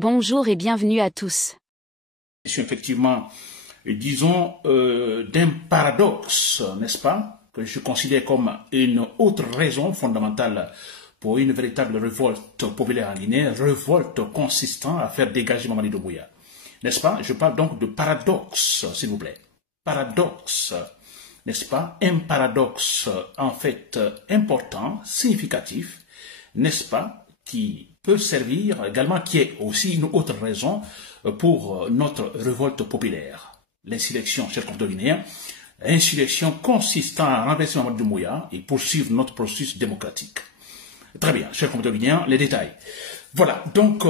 Bonjour et bienvenue à tous. Effectivement, disons, d'un paradoxe, n'est-ce pas, que je considère comme une autre raison fondamentale pour une véritable révolte populaire en Guinée, révolte consistant à faire dégager Mamadi Doumbouya. N'est-ce pas? Je parle donc de paradoxe, s'il vous plaît. Paradoxe, n'est-ce pas? Un paradoxe, en fait, important, significatif, n'est-ce pas, qui peut servir également, qui est aussi une autre raison pour notre révolte populaire. L'insurrection, chers compatriotes guinéens, insurrection consistant à renverser Mamadi Doumbouya et poursuivre notre processus démocratique. Très bien, chers compatriotes guinéens, les détails. Voilà, donc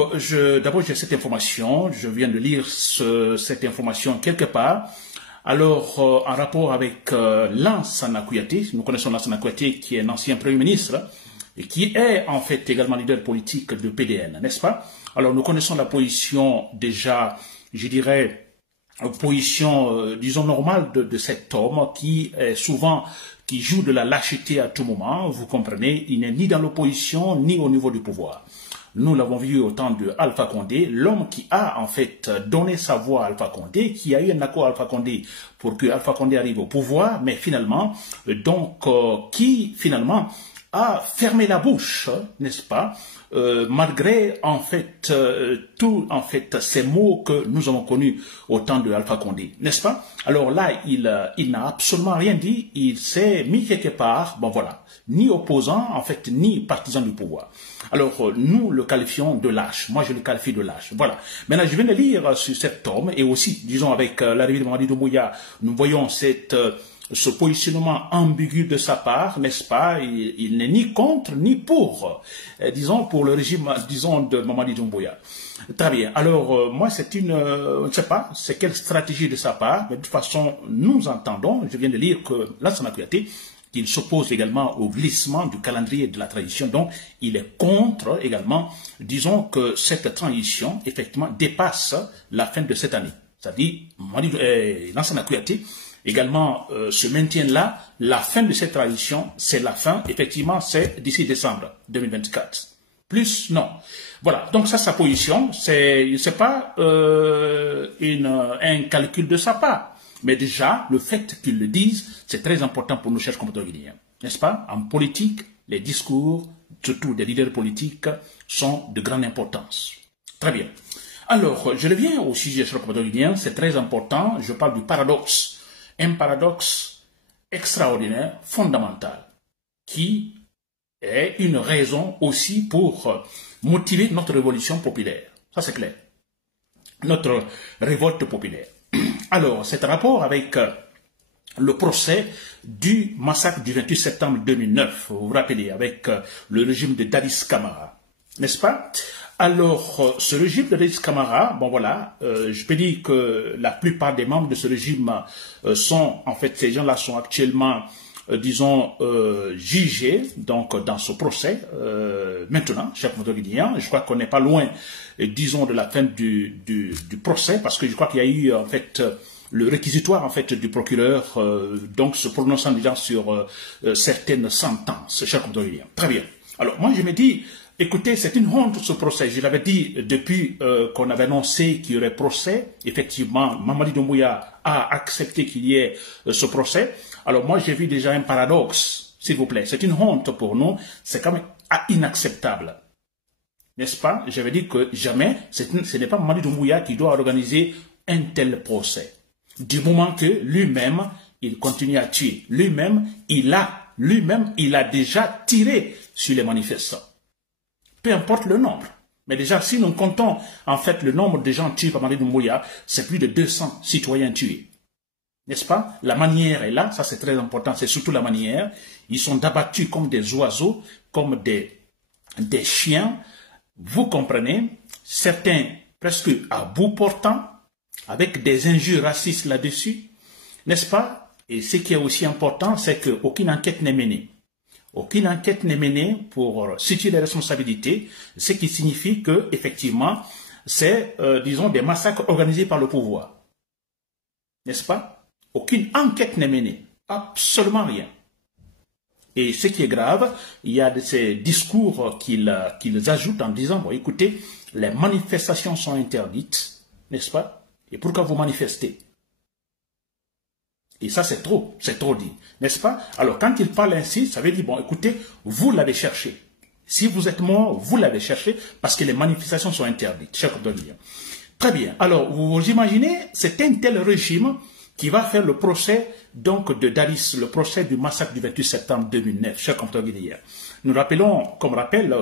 d'abord j'ai cette information, je viens de lire cette information quelque part. Alors, en rapport avec Lansana Kouyaté, nous connaissons Lansana Kouyaté qui est un ancien Premier ministre et qui est en fait également leader politique de PDN, n'est-ce pas? Alors, nous connaissons la position déjà, je dirais, position, disons, normale de cet homme qui est souvent, qui joue de la lâcheté à tout moment, vous comprenez, il n'est ni dans l'opposition, ni au niveau du pouvoir. Nous l'avons vu au temps de Alpha Condé, l'homme qui a en fait donné sa voix à Alpha Condé, qui a eu un accord à Alpha Condé pour que Alpha Condé arrive au pouvoir, mais finalement, donc, qui finalement a fermé la bouche, n'est-ce pas, malgré en fait tous en fait ces mots que nous avons connus au temps de Alpha Condé, n'est-ce pas? Alors là, il n'a absolument rien dit, il s'est mis quelque part, bon voilà, ni opposant en fait, ni partisan du pouvoir. Alors nous le qualifions de lâche, moi je le qualifie de lâche, voilà. Maintenant je viens de lire sur cet homme et aussi, disons avec l'arrivée de Mamadi Doumbouya, nous voyons ce positionnement ambigu de sa part, n'est-ce pas? Il n'est ni contre ni pour, disons, pour le régime, disons, de Mamadi Doumbouya. Très bien. Alors, moi, c'est une, je ne sais pas, c'est quelle stratégie de sa part, mais de toute façon, nous entendons, je viens de lire que Lansana Kouyaté, qu'il s'oppose également au glissement du calendrier de la transition, donc il est contre également, disons, que cette transition, effectivement, dépasse la fin de cette année. C'est-à-dire, Lansana Kouyaté, également, se maintiennent là, la fin de cette transition, c'est la fin, effectivement, c'est d'ici décembre 2024. Plus, non. Voilà, donc ça, sa position, c'est pas un calcul de sa part. Mais déjà, le fait qu'ils le disent, c'est très important pour nos chers compatriotes guinéens. N'est-ce pas? En politique, les discours, surtout des leaders politiques, sont de grande importance. Très bien. Alors, je reviens au sujet, chers compatriotes guinéens, c'est très important, je parle du paradoxe. Un paradoxe extraordinaire, fondamental, qui est une raison aussi pour motiver notre révolution populaire. Ça, c'est clair. Notre révolte populaire. Alors, c'est un rapport avec le procès du massacre du 28 septembre 2009, vous vous rappelez, avec le régime de Dadis Camara, n'est-ce pas? Alors, ce régime de Dadis Camara, bon voilà, je peux dire que la plupart des membres de ce régime sont, en fait, ces gens-là sont actuellement, disons, jugés, donc, dans ce procès, maintenant, chers compatriotes guinéens, je crois qu'on n'est pas loin, disons, de la fin du procès, parce que je crois qu'il y a eu, en fait, le réquisitoire, en fait, du procureur, donc, se prononçant déjà sur certaines sentences, chers compatriotes guinéens. Très bien. Alors, moi, je me dis, écoutez, c'est une honte ce procès. Je l'avais dit depuis qu'on avait annoncé qu'il y aurait procès. Effectivement, Mamadi Doumbouya a accepté qu'il y ait ce procès. Alors moi, j'ai vu déjà un paradoxe, s'il vous plaît. C'est une honte pour nous. C'est quand même inacceptable. N'est-ce pas? J'avais dit que jamais, ce n'est pas Mamadi Doumbouya qui doit organiser un tel procès. Du moment que lui-même, il continue à tuer. Lui-même, il a déjà tiré sur les manifestants. Peu importe le nombre. Mais déjà, si nous comptons en fait le nombre de gens tués par Mamadi Doumbouya, c'est plus de 200 citoyens tués. N'est-ce pas? La manière est là, ça c'est très important, c'est surtout la manière. Ils sont abattus comme des oiseaux, comme des chiens. Vous comprenez? Certains presque à bout portant, avec des injures racistes là-dessus. N'est-ce pas? Et ce qui est aussi important, c'est qu'aucune enquête n'est menée. Aucune enquête n'est menée pour situer les responsabilités, ce qui signifie que, effectivement, c'est, disons, des massacres organisés par le pouvoir. N'est-ce pas? Aucune enquête n'est menée. Absolument rien. Et ce qui est grave, il y a de ces discours qu'ils ajoutent en disant, bon, écoutez, les manifestations sont interdites, n'est-ce pas? Et pourquoi vous manifestez? Et ça, c'est trop dit, n'est-ce pas? Alors, quand ils parlent ainsi, ça veut dire, bon, écoutez, vous l'avez cherché. Si vous êtes mort, vous l'avez cherché parce que les manifestations sont interdites, chers compatriotes. Très bien. Alors, vous imaginez, c'est un tel régime qui va faire le procès donc de Dadis, le procès du massacre du 28 septembre 2009, chers compatriotes. Nous rappelons, comme rappel,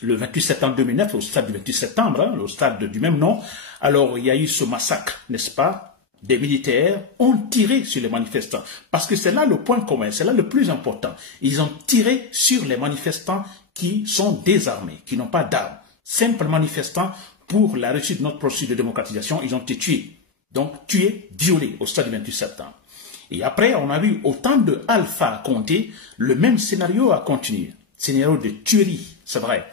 le 28 septembre 2009, au stade du 28 septembre, hein, au stade du même nom, alors il y a eu ce massacre, n'est-ce pas? Des militaires ont tiré sur les manifestants. Parce que c'est là le point commun, c'est là le plus important. Ils ont tiré sur les manifestants qui sont désarmés, qui n'ont pas d'armes. Simples manifestants pour la réussite de notre processus de démocratisation, ils ont été tués. Donc tués, violés au stade du 28 septembre. Et après, on a vu autant de Alpha Condé, le même scénario a continué. Scénario de tuerie, c'est vrai.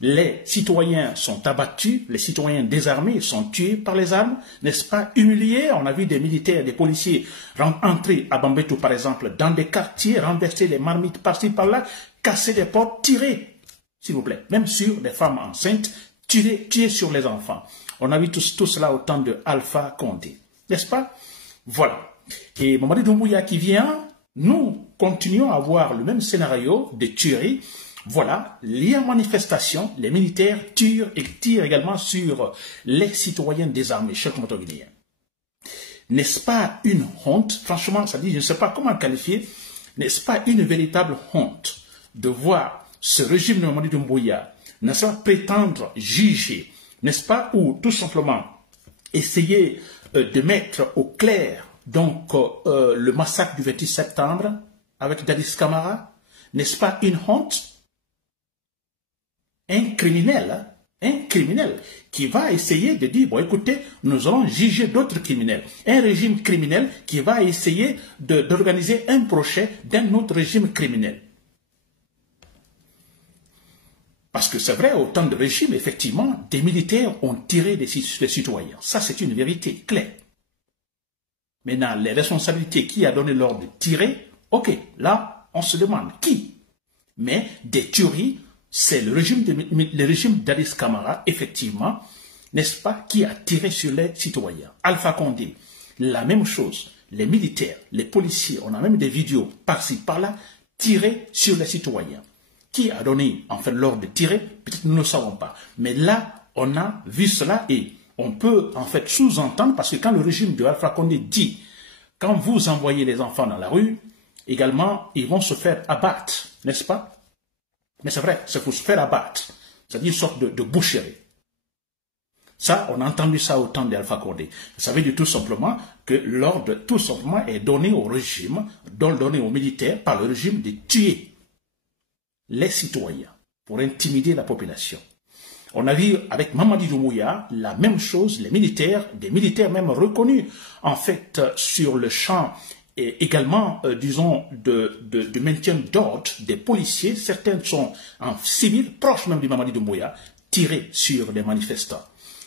Les citoyens sont abattus, les citoyens désarmés sont tués par les armes, n'est-ce pas, humiliés. On a vu des militaires, des policiers entrer à Bambeto, par exemple, dans des quartiers, renverser les marmites par-ci, par-là, casser des portes, tirer, s'il vous plaît, même sur des femmes enceintes, tuer sur les enfants. On a vu tout cela au temps de Alpha Condé, n'est-ce pas? Voilà. Et Mamadi Doumbouya qui vient, nous continuons à voir le même scénario de tuerie. Voilà, lié en manifestation, les militaires tirent également sur les citoyens désarmés, chers compatriotes guinéens. N'est-ce pas une honte? Franchement, ça dit, je ne sais pas comment qualifier, n'est-ce pas une véritable honte de voir ce régime de Mamadi Doumbouya, n'est-ce pas, prétendre juger, n'est-ce pas, ou tout simplement essayer de mettre au clair donc le massacre du 28 septembre avec Dadis Camara? N'est-ce pas une honte? Un criminel qui va essayer de dire, bon écoutez, nous allons juger d'autres criminels. Un régime criminel qui va essayer d'organiser un procès d'un autre régime criminel. Parce que c'est vrai, au temps de régime, effectivement, des militaires ont tiré des citoyens. Ça, c'est une vérité claire. Maintenant, les responsabilités, qui a donné l'ordre de tirer, ok, là, on se demande qui. Mais des tueries, c'est le régime d'Adis Camara, effectivement, n'est-ce pas, qui a tiré sur les citoyens. Alpha Condé, la même chose. Les militaires, les policiers, on a même des vidéos par-ci, par-là, tirés sur les citoyens. Qui a donné, en fait, l'ordre de tirer? Peut-être nous ne savons pas. Mais là, on a vu cela et on peut, en fait, sous-entendre, parce que quand le régime de Alpha Condé dit, quand vous envoyez les enfants dans la rue, également, ils vont se faire abattre, n'est-ce pas? Mais c'est vrai, c'est pour se faire abattre. C'est-à-dire une sorte de boucherie. Ça, on a entendu ça au temps d'Alpha Condé. Ça veut dire tout simplement que l'ordre, tout simplement, est donné au régime, donné aux militaires par le régime de tuer les citoyens pour intimider la population. On a vu avec Mamadi Doumbouya la même chose, les militaires, des militaires même reconnus, en fait, sur le champ et également, disons, de maintien d'ordre des policiers. Certains sont en civil, proches même du Mamadi Doumbouya, tirés sur les manifestants.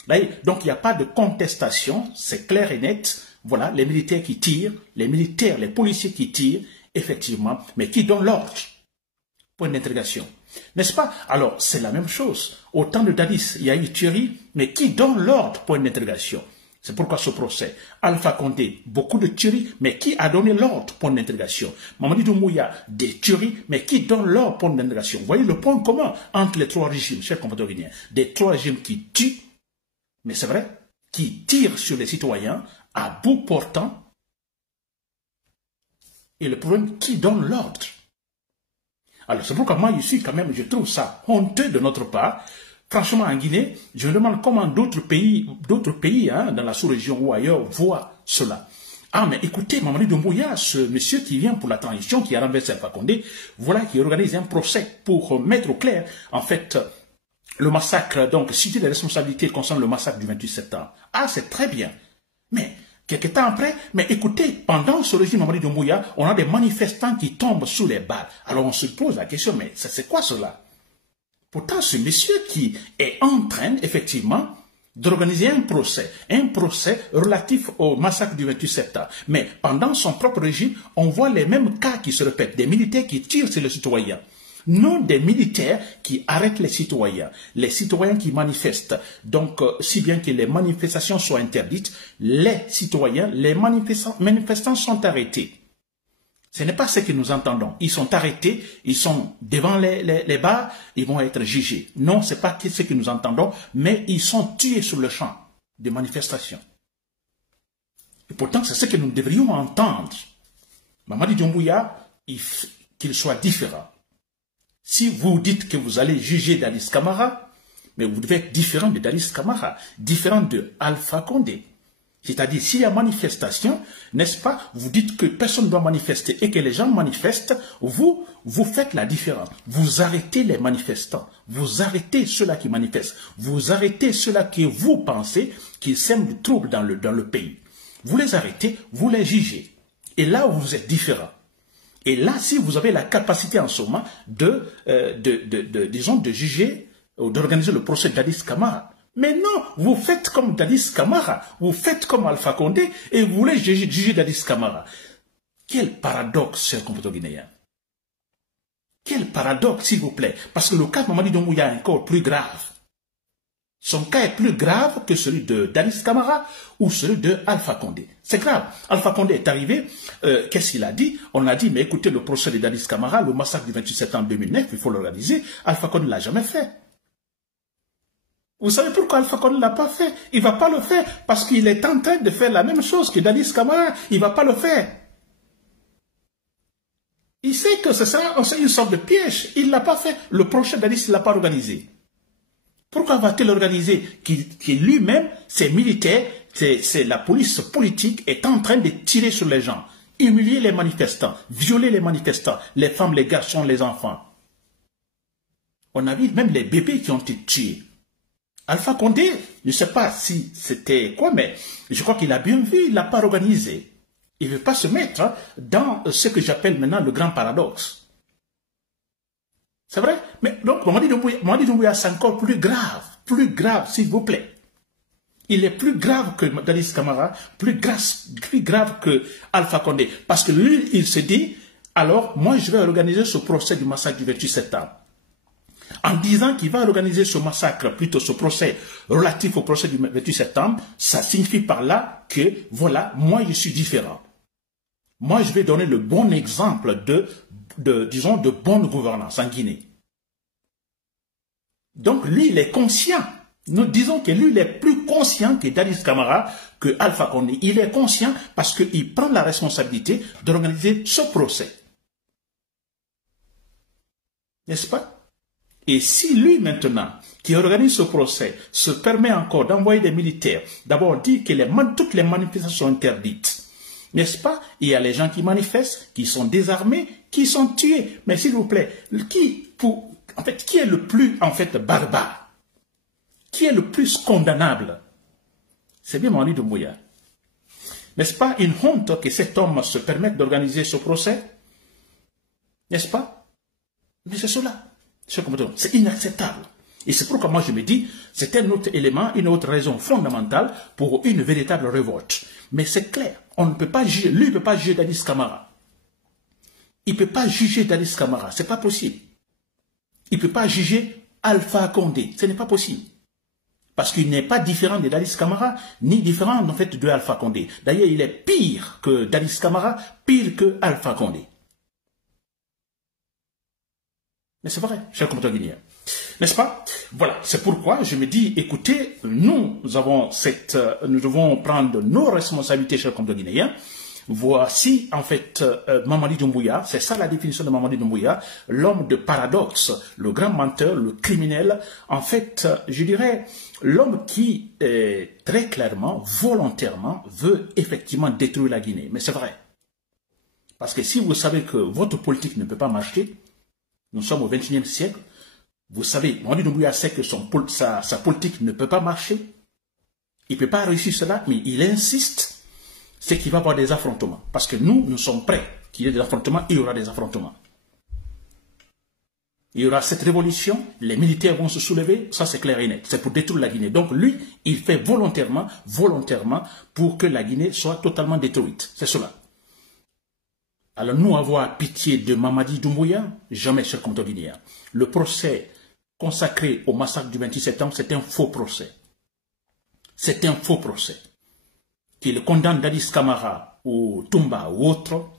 Là, donc, il n'y a pas de contestation, c'est clair et net. Voilà, les militaires qui tirent, les militaires, les policiers qui tirent, effectivement, mais qui donnent l'ordre. Point d'interrogation. N'est-ce pas? Alors, c'est la même chose. Au temps de Dadis, il y a eu tuerie, mais qui donne l'ordre? Point d'interrogation. C'est pourquoi ce procès. Alpha Condé, beaucoup de tueries, mais qui a donné l'ordre? Point d'interrogation. Mamadi Doumbouya, des tueries, mais qui donne l'ordre? Point d'interrogation. Vous voyez le point commun entre les trois régimes, chers compatriotes guinéens. Des trois régimes qui tuent, mais c'est vrai, qui tirent sur les citoyens à bout portant. Et le problème, qui donne l'ordre? Alors, c'est pourquoi moi, ici, quand même, je trouve ça honteux de notre part. Franchement, en Guinée, je me demande comment d'autres pays hein, dans la sous-région ou ailleurs voient cela. Ah, mais écoutez, Mamadi Doumbouya, ce monsieur qui vient pour la transition, qui a renversé Alpha Condé, voilà qui organise un procès pour mettre au clair, en fait, le massacre, donc, citer les responsabilités concernant le massacre du 28 septembre. Ah, c'est très bien. Mais, quelques temps après, mais écoutez, pendant ce régime Mamadi Doumbouya, on a des manifestants qui tombent sous les balles. Alors on se pose la question, mais c'est quoi cela? Pourtant, ce monsieur qui est en train, effectivement, d'organiser un procès relatif au massacre du 28 septembre. Mais pendant son propre régime, on voit les mêmes cas qui se répètent, des militaires qui tirent sur les citoyens. Non des militaires qui arrêtent les citoyens qui manifestent. Donc, si bien que les manifestations soient interdites, les citoyens, les manifestants sont arrêtés. Ce n'est pas ce que nous entendons. Ils sont arrêtés, ils sont devant les bars, ils vont être jugés. Non, ce n'est pas ce que nous entendons, mais ils sont tués sur le champ de manifestation. Et pourtant, c'est ce que nous devrions entendre. Mamadi Doumbouya, qu'il soit différent. Si vous dites que vous allez juger Dadis Camara, mais vous devez être différent de Dadis Camara, différent de Alpha Condé. C'est-à-dire, s'il y a manifestation, n'est-ce pas, vous dites que personne ne doit manifester et que les gens manifestent, vous faites la différence. Vous arrêtez les manifestants, vous arrêtez ceux-là qui manifestent, vous arrêtez ceux-là que vous pensez qui sèment du trouble dans le pays. Vous les arrêtez, vous les jugez. Et là, vous êtes différent. Et là, si vous avez la capacité en ce moment disons, de juger ou d'organiser le procès d'Adis Camara. Mais non, vous faites comme Dadis Camara, vous faites comme Alpha Condé et vous voulez juger Dadis Camara. Quel paradoxe, chers compatriotes guinéens. Quel paradoxe, s'il vous plaît. Parce que le cas de Mamadi Doumbouya est encore plus grave. Son cas est plus grave que celui de Dadis Camara ou celui de Alpha Condé. C'est grave. Alpha Condé est arrivé, qu'est-ce qu'il a dit? On a dit, mais écoutez, le procès de Dadis Camara, le massacre du 28 septembre 2009, il faut l'organiser. Alpha Condé ne l'a jamais fait. Vous savez pourquoi Alpha Condé ne l'a pas fait? Il ne va pas le faire parce qu'il est en train de faire la même chose que Dadis Camara. Il ne va pas le faire. Il sait que ce sera une sorte de piège. Il ne l'a pas fait. Le procès Dadis ne l'a pas organisé. Pourquoi va-t-il organiser qui lui-même, ses militaires, c'est la police politique, est en train de tirer sur les gens, humilier les manifestants, violer les manifestants, les femmes, les garçons, les enfants. On a vu même les bébés qui ont été tués. Alpha Condé, je ne sais pas si c'était quoi, mais je crois qu'il a bien vu, il ne l'a pas organisé. Il ne veut pas se mettre dans ce que j'appelle maintenant le grand paradoxe. C'est vrai? Mais donc, Mamadi Doumbouya, c'est encore plus grave, s'il vous plaît. Il est plus grave que Dadis Camara, plus grave que Alpha Condé. Parce que lui, il se dit, alors, moi, je vais organiser ce procès du massacre du 28 septembre. En disant qu'il va organiser ce massacre, plutôt ce procès relatif au procès du 28 septembre, ça signifie par là que, voilà, moi je suis différent. Moi je vais donner le bon exemple disons, de bonne gouvernance en Guinée. Donc lui, il est conscient. Nous disons que lui, il est plus conscient que Dadis Camara, que Alpha Condé. Il est conscient parce qu'il prend la responsabilité d'organiser ce procès. N'est-ce pas? Et si lui maintenant, qui organise ce procès, se permet encore d'envoyer des militaires, d'abord dire que toutes les manifestations sont interdites, n'est-ce pas? Il y a les gens qui manifestent, qui sont désarmés, qui sont tués. Mais s'il vous plaît, qui est le plus barbare? Qui est le plus condamnable? C'est bien Mamadi Doumbouya. N'est-ce pas une honte que cet homme se permette d'organiser ce procès? N'est-ce pas? Mais c'est cela. C'est inacceptable. Et c'est pourquoi moi je me dis, c'est un autre élément, une autre raison fondamentale pour une véritable révolte. Mais c'est clair, on ne peut pas juger, lui ne peut pas juger Dadis Camara. Il ne peut pas juger Dadis Camara, ce n'est pas possible. Il ne peut pas juger Alpha Condé, ce n'est pas possible. Parce qu'il n'est pas différent de Dadis Camara, ni différent en fait de Alpha Condé. D'ailleurs, il est pire que Dadis Camara, pire que Alpha Condé. Mais c'est vrai, chers compatriotes guinéens. N'est-ce pas? Voilà, c'est pourquoi je me dis, écoutez, nous devons prendre nos responsabilités, chers compatriotes guinéens. Voici, en fait, Mamadi Doumbouya, c'est ça la définition de Mamadi Doumbouya, l'homme de paradoxe, le grand menteur, le criminel. En fait, je dirais, l'homme qui, très clairement, volontairement, veut effectivement détruire la Guinée. Mais c'est vrai. Parce que si vous savez que votre politique ne peut pas marcher, nous sommes au XXIe siècle. Vous savez, Mamadi Doumbouya sait que sa politique ne peut pas marcher. Il ne peut pas réussir cela, mais il insiste. C'est qu'il va y avoir des affrontements. Parce que nous sommes prêts qu'il y ait des affrontements, il y aura des affrontements. Il y aura cette révolution, les militaires vont se soulever, ça c'est clair et net, c'est pour détruire la Guinée. Donc lui, il fait volontairement pour que la Guinée soit totalement détruite. C'est cela. Alors nous avoir pitié de Mamadi Doumbouya, jamais, chers compatriotes guinéens. Le procès consacré au massacre du 28 septembre, c'est un faux procès. C'est un faux procès. Qu'il condamne Dadis Camara ou Toumba ou autre,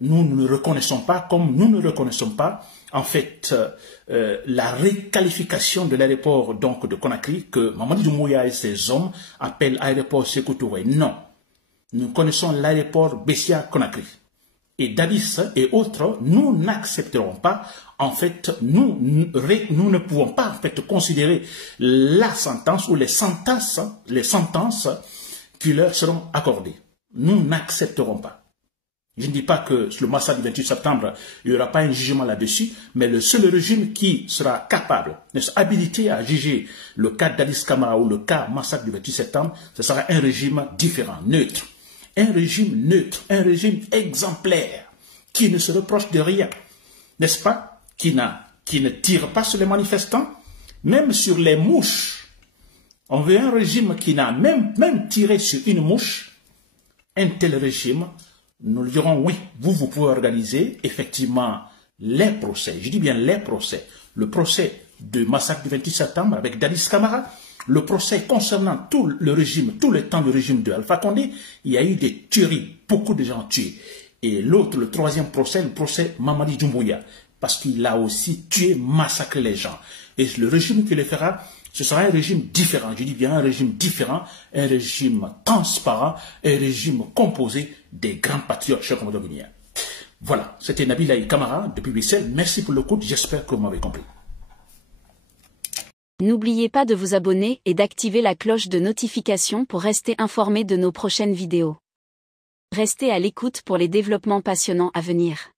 nous ne reconnaissons pas, comme nous ne reconnaissons pas, en fait, la réqualification de l'aéroport donc de Conakry, que Mamadi Doumbouya et ses hommes appellent aéroport Sékou Touré. Non. Nous connaissons l'aéroport Bessia-Conakry. Et Dadis et autres, nous n'accepterons pas, en fait, nous ne pouvons pas, en fait, considérer la sentence ou les sentences qui leur seront accordées. Nous n'accepterons pas. Je ne dis pas que sur le massacre du 28 septembre, il n'y aura pas un jugement là-dessus, mais le seul régime qui sera capable, habilité à juger le cas d'Adis Camara ou le cas massacre du 28 septembre, ce sera un régime différent, neutre. Un régime neutre, un régime exemplaire, qui ne se reproche de rien, n'est-ce pas? Qui ne tire pas sur les manifestants, même sur les mouches. On veut un régime qui n'a même tiré sur une mouche. Un tel régime, nous lui dirons oui, vous pouvez organiser effectivement les procès. Je dis bien les procès. Le procès du massacre du 28 septembre avec Dadis Camara, le procès concernant tout le régime, tout le temps du régime de Alpha Condé, il y a eu des tueries, beaucoup de gens tués. Et l'autre, le troisième procès, le procès Mamadi Doumbouya, parce qu'il a aussi tué, massacré les gens. Et le régime qui le fera, ce sera un régime différent, je dis bien un régime différent, un régime transparent, un régime composé des grands patriotes, chers compatriotes guinéens. Voilà, c'était Nabil Camara depuis Bruxelles. Merci pour l'écoute, j'espère que vous m'avez compris. N'oubliez pas de vous abonner et d'activer la cloche de notification pour rester informé de nos prochaines vidéos. Restez à l'écoute pour les développements passionnants à venir.